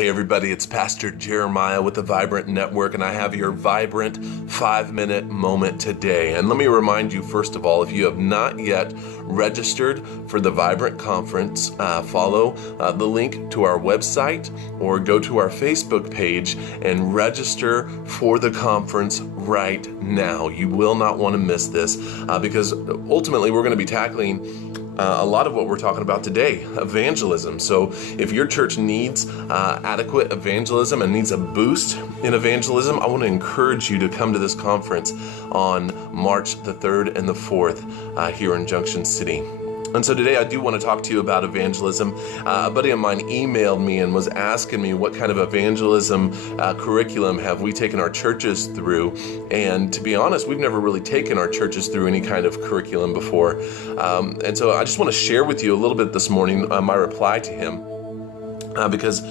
Hey everybody, it's Pastor Jeremiah with the Vibrant Network, and I have your Vibrant 5-minute moment today. And let me remind you, first of all, if you have not yet registered for the Vibrant Conference, follow the link to our website or go to our Facebook page and register for the conference right now. You will not want to miss this because ultimately we're going to be tackling a lot of what we're talking about today, evangelism. So if your church needs adequate evangelism and needs a boost in evangelism, I want to encourage you to come to this conference on March the 3rd and the 4th here in Junction City. And so today I do want to talk to you about evangelism. A buddy of mine emailed me and was asking me what kind of evangelism curriculum have we taken our churches through. And to be honest, we've never really taken our churches through any kind of curriculum before. And so I just want to share with you a little bit this morning my reply to him. Because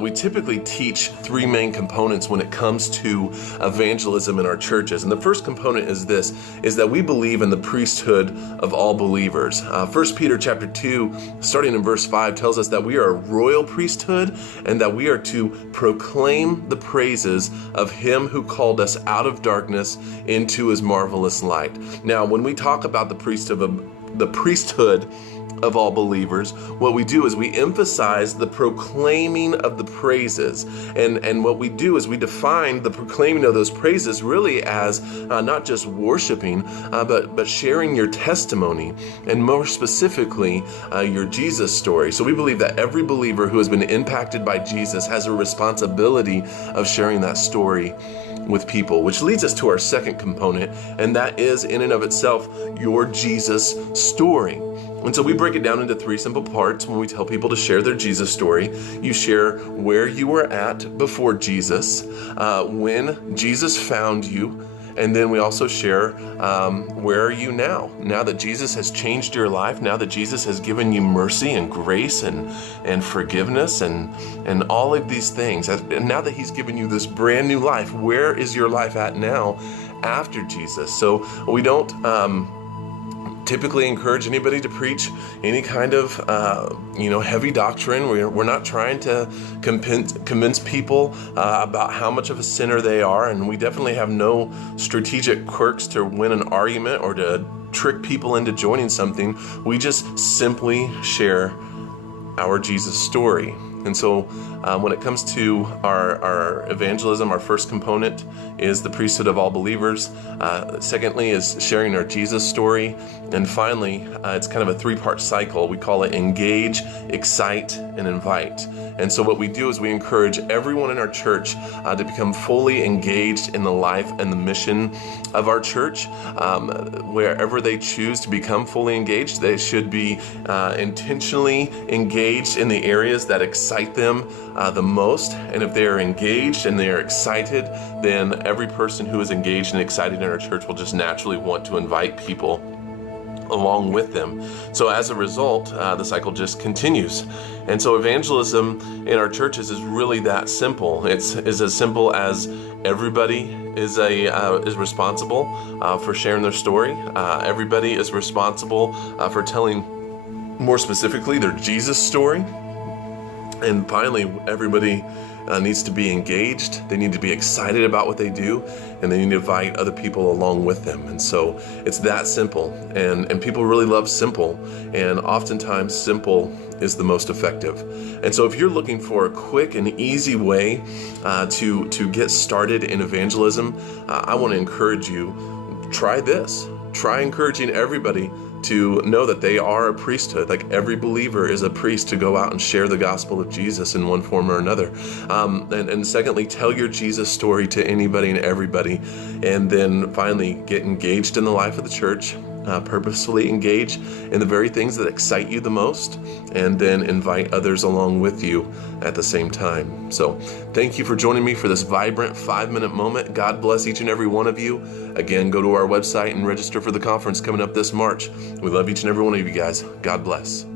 we typically teach three main components when it comes to evangelism in our churches. And the first component is that we believe in the priesthood of all believers. 1 Peter chapter 2, starting in verse 5, tells us that we are a royal priesthood and that we are to proclaim the praises of him who called us out of darkness into his marvelous light. Now, when we talk about the priesthood of all believers, what we do is we emphasize the proclaiming of the praises. And what we do is we define the proclaiming of those praises really as not just worshiping, but sharing your testimony, and more specifically, your Jesus story. So we believe that every believer who has been impacted by Jesus has a responsibility of sharing that story with people, which leads us to our second component, and that is in and of itself your Jesus story. And so we break it down into three simple parts when we tell people to share their Jesus story. You share where you were at before Jesus, when Jesus found you, and then we also share where are you now that Jesus has changed your life, now that Jesus has given you mercy and grace and forgiveness and all of these things. And now that he's given you this brand new life, where is your life at now after Jesus? So we don't typically encourage anybody to preach any kind of heavy doctrine. We're not trying to convince people about how much of a sinner they are, and we definitely have no strategic quirks to win an argument or to trick people into joining something. We just simply share our Jesus story. And so when it comes to our evangelism, our first component is the priesthood of all believers. Secondly is sharing our Jesus story. And finally, it's kind of a three-part cycle. We call it engage, excite, and invite. And so what we do is we encourage everyone in our church to become fully engaged in the life and the mission of our church. Wherever they choose to become fully engaged, they should be intentionally engaged in the areas that excite them the most. And if they are engaged and they are excited, then every person who is engaged and excited in our church will just naturally want to invite people along with them. So as a result, the cycle just continues. And so evangelism in our churches is really that simple. It's as simple as everybody is responsible for sharing their story. Everybody is responsible for telling, more specifically, their Jesus story. And finally, everybody needs to be engaged. They need to be excited about what they do, and they need to invite other people along with them. And so it's that simple. And people really love simple, and oftentimes simple is the most effective. And so if you're looking for a quick and easy way to get started in evangelism, I want to encourage you, try this. Try encouraging everybody to know that they are a priesthood. Like every believer is a priest to go out and share the gospel of Jesus in one form or another. And secondly, tell your Jesus story to anybody and everybody. And then finally, get engaged in the life of the church. Purposefully engage in the very things that excite you the most, and then invite others along with you at the same time. So thank you for joining me for this vibrant 5-minute moment. God bless each and every one of you. Again, go to our website and register for the conference coming up this March. We love each and every one of you guys. God bless.